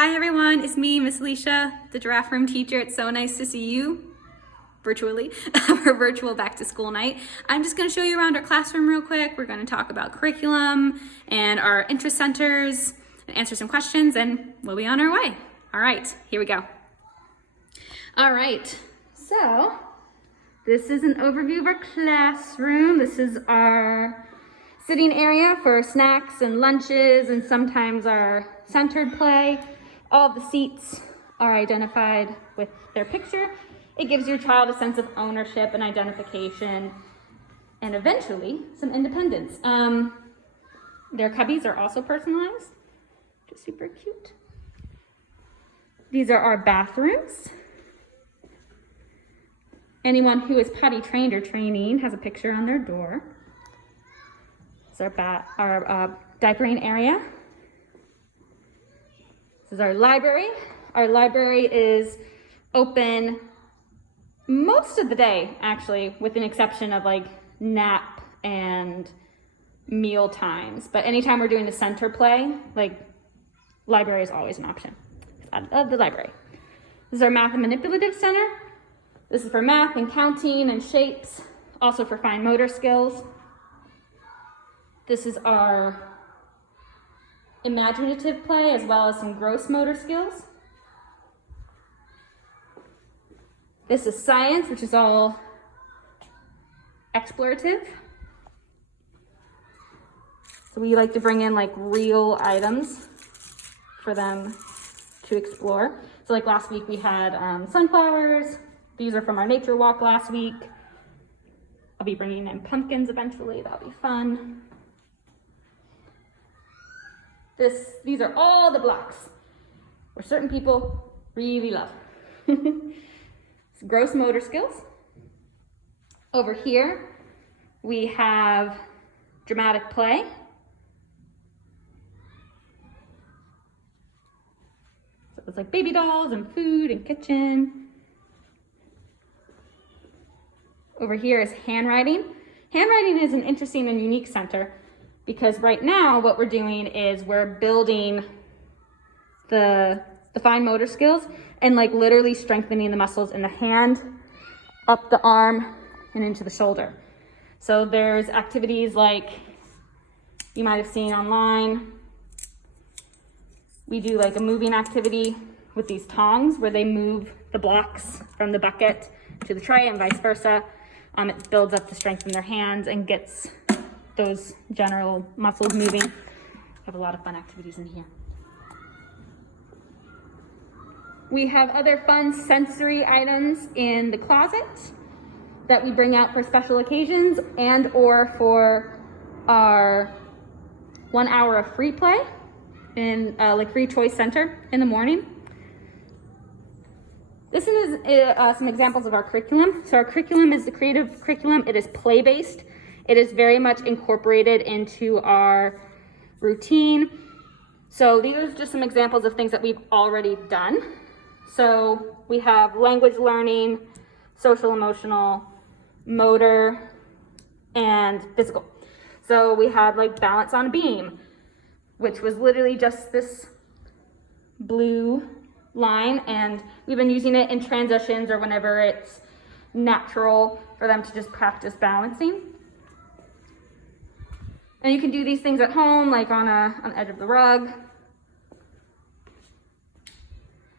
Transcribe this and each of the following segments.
Hi everyone, it's me, Miss Alicia, the Giraffe Room teacher. It's so nice to see you virtually for virtual back to school night. I'm just going to show you around our classroom real quick. We're going to talk about curriculum and our interest centers and answer some questions, and we'll be on our way. All right, here we go. All right, so this is an overview of our classroom. This is our sitting area for snacks and lunches and sometimes our centered play. All of the seats are identified with their picture. It gives your child a sense of ownership and identification and eventually some independence. Their cubbies are also personalized, which is super cute. These are our bathrooms. Anyone who is potty trained or training has a picture on their door. This is our diapering area. This is our library. Our library is open most of the day, actually, with an exception of like nap and meal times. But anytime we're doing the center play, like library is always an option. I love the library. This is our math and manipulative center. This is for math and counting and shapes, also for fine motor skills. This is our imaginative play as well as some gross motor skills. This is science, which is all explorative. So we like to bring in like real items for them to explore. So like last week we had sunflowers. These are from our nature walk last week. I'll be bringing in pumpkins eventually. That'll be fun. These are all the blocks where certain people really love. It's gross motor skills. Over here, we have dramatic play. So it's like baby dolls and food and kitchen. Over here is handwriting. Handwriting is an interesting and unique center because right now what we're doing is we're building the fine motor skills and like literally strengthening the muscles in the hand, up the arm, and into the shoulder. So there's activities like you might have seen online. We do like a moving activity with these tongs where they move the blocks from the bucket to the tray and vice versa. It builds up the strength in their hands and gets those general muscles moving. We have a lot of fun activities in here. We have other fun sensory items in the closet that we bring out for special occasions and or for our 1 hour of free play in like free choice center in the morning. This is some examples of our curriculum. So our curriculum is the creative curriculum. It is play-based. It is very much incorporated into our routine. So these are just some examples of things that we've already done. So we have language learning, social, emotional, motor, and physical. So we had like balance on a beam, which was literally just this blue line, and we've been using it in transitions or whenever it's natural for them to just practice balancing. And you can do these things at home, like on the edge of the rug.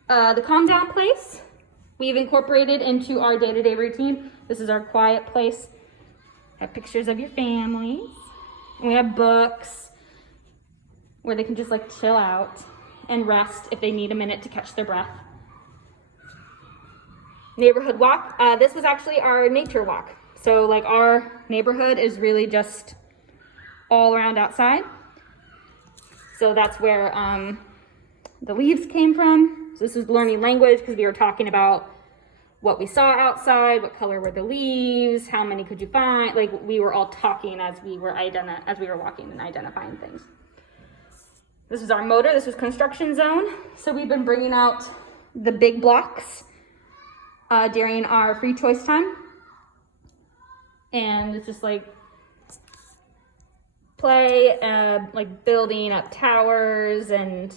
The calm down place, we've incorporated into our day-to-day routine. This is our quiet place. Have pictures of your families. And we have books where they can just like chill out and rest if they need a minute to catch their breath. Neighborhood walk. This was actually our nature walk. So like our neighborhood is really just all around outside. So that's where the leaves came from. So this is learning language because we were talking about what we saw outside, what color were the leaves, how many could you find? Like we were all talking as we were walking and identifying things. This is our motor. This was construction zone. So we've been bringing out the big blocks during our free choice time. And it's just like play, like building up towers and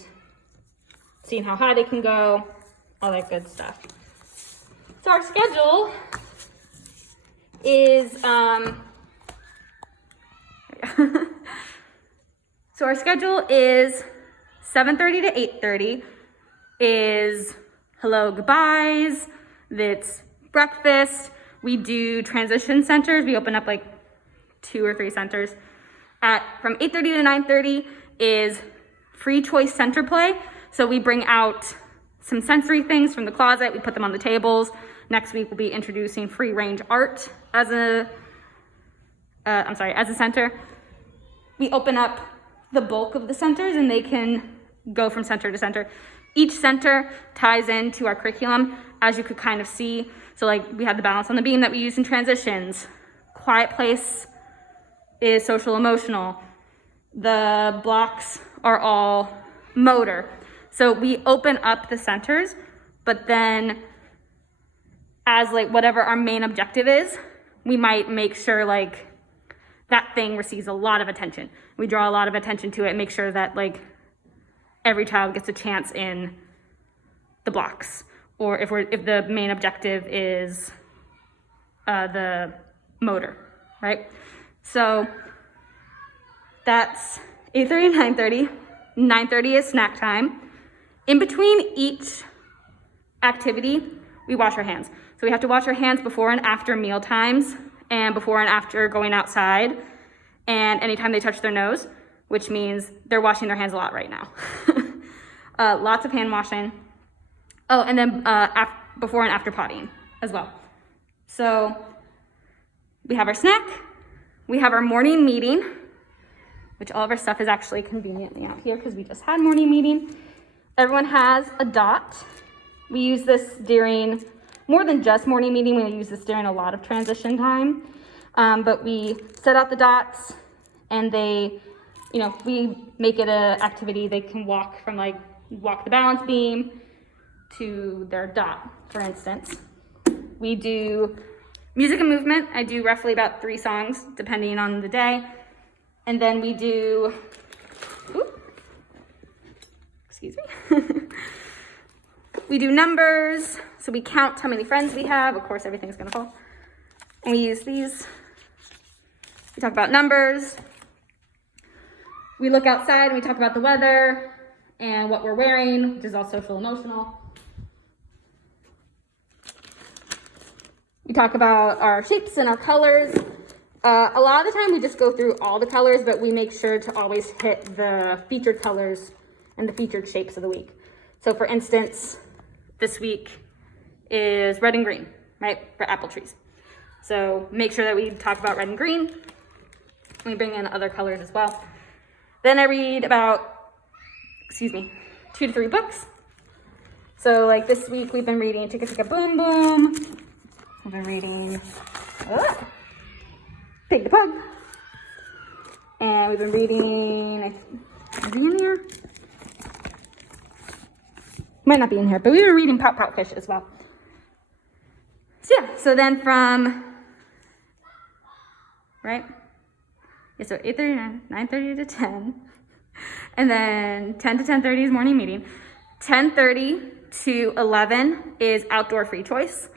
seeing how high they can go, all that good stuff. So our schedule is, so our schedule is 7:30 to 8:30 is hello, goodbyes, that's breakfast. We do transition centers. We open up like 2 or 3 centers. From 8:30 to 9:30 is free choice center play. So we bring out some sensory things from the closet. We put them on the tables. Next week we'll be introducing free range art as a center. We open up the bulk of the centers and they can go from center to center. Each center ties into our curriculum, as you could kind of see. So like we have the balance on the beam that we use in transitions. Quiet place is social emotional. The blocks are all motor. So we open up the centers, but then as like whatever our main objective is, we might make sure like that thing receives a lot of attention. We draw a lot of attention to it and make sure that like every child gets a chance in the blocks. Or if the main objective is the motor, right? So that's 8:30 to 9:30. 9:30 is snack time. In between each activity, we wash our hands. So we have to wash our hands before and after meal times and before and after going outside and anytime they touch their nose, which means they're washing their hands a lot right now. Lots of hand washing. Oh, and then before and after pottying as well. So we have our snack, we have our morning meeting, which all of our stuff is actually conveniently out here because we just had morning meeting. Everyone has a dot. We use this during more than just morning meeting. We use this during a lot of transition time. But we set out the dots and they, we make it an activity. They can walk from walk the balance beam to their dot, for instance. We do music and movement. I do roughly about 3 songs depending on the day. And then we do, excuse me. We do numbers. So we count how many friends we have. Of course, everything's gonna fall. And we use these. We talk about numbers. We look outside and we talk about the weather and what we're wearing, which is all social emotional. We talk about our shapes and our colors. A lot of the time we just go through all the colors, but we make sure to always hit the featured colors and the featured shapes of the week. So for instance, this week is red and green, right, for apple trees. So make sure that we talk about red and green. We bring in other colors as well. Then I read about, 2 to 3 books. So like this week we've been reading Chicka Chicka Boom Boom. We've been reading Pig the Pug. And we've been reading, is he in here? Might not be in here, but we've been reading Pout Pout Fish as well. So yeah, so then from, right? Yeah, so 8:30 to 9:30 to 10. And then 10 to 10:30 is morning meeting. 10:30 to 11 is outdoor free choice.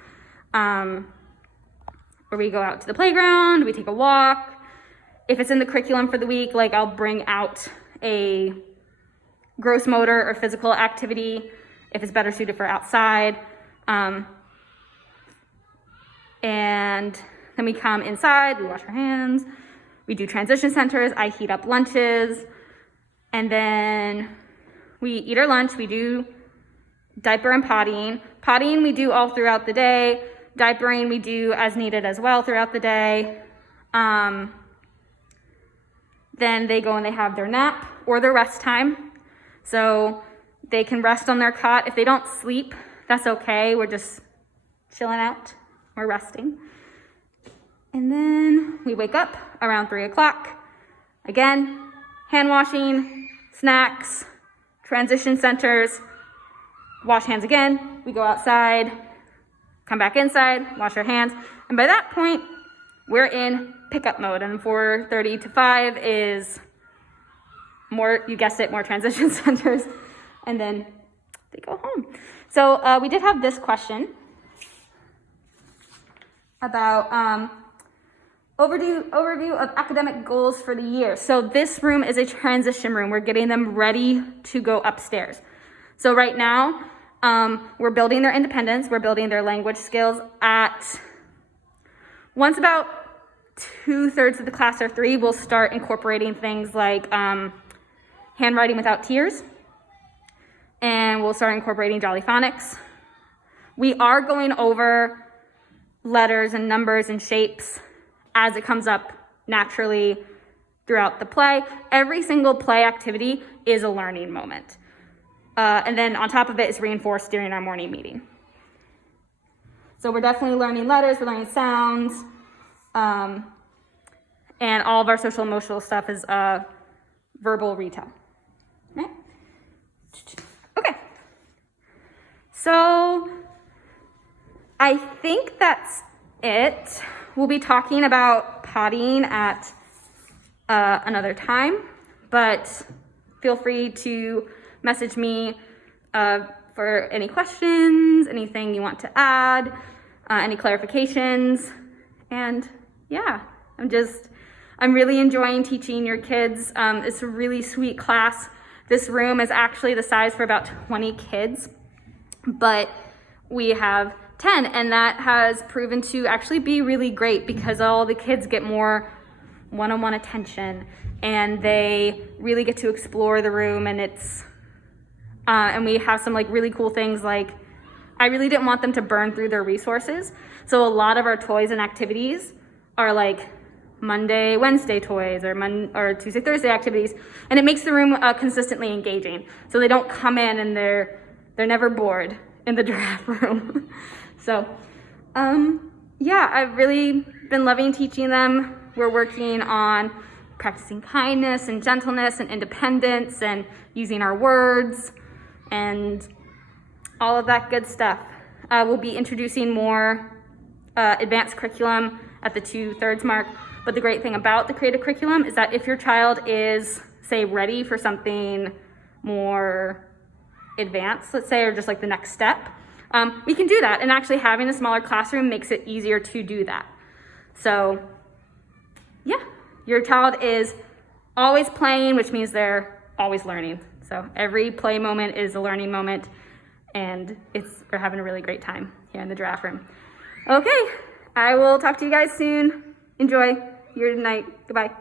Where we go out to the playground, we take a walk. If it's in the curriculum for the week, like I'll bring out a gross motor or physical activity if it's better suited for outside. And then we come inside, we wash our hands, we do transition centers, I heat up lunches, and then we eat our lunch, we do diaper and pottying. Pottying we do all throughout the day. Diapering we do as needed as well throughout the day. Then they go and they have their nap or their rest time. So they can rest on their cot. If they don't sleep, that's okay. We're just chilling out. We're resting. And then we wake up around 3 o'clock. Again, hand washing, snacks, transition centers, wash hands again. We go outside, come back inside, wash our hands. And by that point, we're in pickup mode. And 4:30 to 5 is more, you guessed it, more transition centers. And then they go home. So we did have this question about overview of academic goals for the year. So this room is a transition room. We're getting them ready to go upstairs. So right now, we're building their independence. We're building their language skills once about 2/3 of the class or 3, we'll start incorporating things like handwriting without tears, and we'll start incorporating Jolly Phonics. We are going over letters and numbers and shapes as it comes up naturally throughout the play. Every single play activity is a learning moment. And then on top of it is reinforced during our morning meeting. So we're definitely learning letters, we're learning sounds, and all of our social emotional stuff is verbal retell. Right? Okay. So I think that's it. We'll be talking about pottying at another time, but feel free to message me for any questions, anything you want to add, any clarifications. And yeah, I'm really enjoying teaching your kids. It's a really sweet class. This room is actually the size for about 20 kids, but we have 10, and that has proven to actually be really great because all the kids get more one-on-one attention and they really get to explore the room, and and we have some like really cool things. Like, I really didn't want them to burn through their resources. So a lot of our toys and activities are like Monday, Wednesday toys, or Tuesday, Thursday activities, and it makes the room consistently engaging. So they don't come in and they're never bored in the Giraffe room. So, yeah, I've really been loving teaching them. We're working on practicing kindness and gentleness and independence and using our words and all of that good stuff. We'll be introducing more advanced curriculum at the 2/3 mark. But the great thing about the creative curriculum is that if your child is, say, ready for something more advanced, let's say, or just like the next step, we can do that. And actually having a smaller classroom makes it easier to do that. So yeah, your child is always playing, which means they're always learning. So every play moment is a learning moment, and we're having a really great time here in the Giraffe room. Okay, I will talk to you guys soon. Enjoy your night. Goodbye.